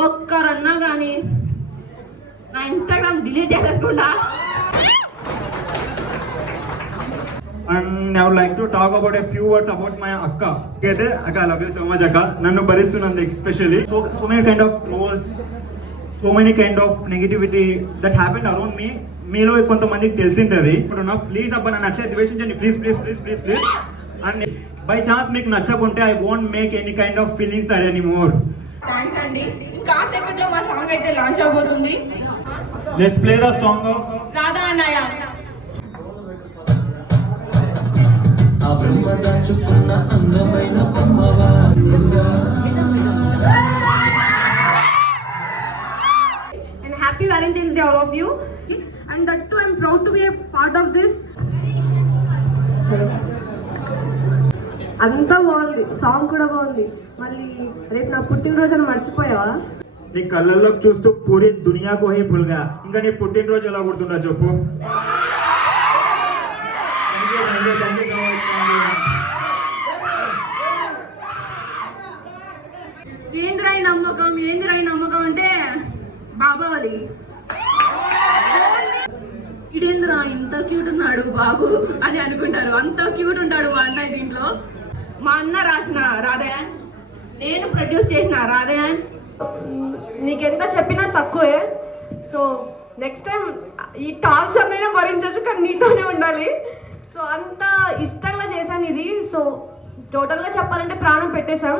ఒక్కరన్నా కానీ నా Instagram delete చేసేసుకుంటా. And I would like to talk about a few words about my akka. Okay, Akka, I love you so much, Akka. Nannu baristunnandi especially. So many kind of trolls, so many kind of negativity that happened around me. మీలో కొంతమందికి తెలిసింటది. Please అబ్బా నన్ను అట్లే ద్వేషించండి please please please please please. And by chance మీకు నచ్చకుంటే I won't make any kind of feelings any more. Thanks అండి. కాసేపట్లో మా సాంగ్ అయితే లాంచ్ అవబోతుంది. Let's play the song of Radha అన్నయ్య. And happy Valentine's Day all of you. And that too I'm proud to be a part of this. అంతా బాగుంది, song కూడా బాగుంది. మళ్ళీ రేపు నా పుట్టినరోజు అని మర్చిపోయావా? నీ కళ్ళల్లోకి చూస్తూ పూరి దునియాకు హీ భుల్గా. ఇంకా నీ పుట్టినరోజు ఎలా గుర్తుందా చెప్పు. ఏందిరాయి నమ్మకం అంటే బాబావలి. ఇడేంద్రా ఇంత క్యూట్ ఉన్నాడు బాబు అని అనుకుంటారు. అంత క్యూట్ ఉంటాడు మా అన్నయ్య దీంట్లో. మా అన్న రాసిన రాధే, నేను ప్రొడ్యూస్ చేసిన రాధే. నీకెంత చెప్పినా తక్కువే. సో నెక్స్ట్ టైం ఈ టార్చర్ అయినా భరించచ్చు, కానీ నీతోనే ఉండాలి. సో అంత ఇష్టంగా చేశాను ఇది. సో టోటల్గా చెప్పాలంటే ప్రాణం పెట్టేశాం.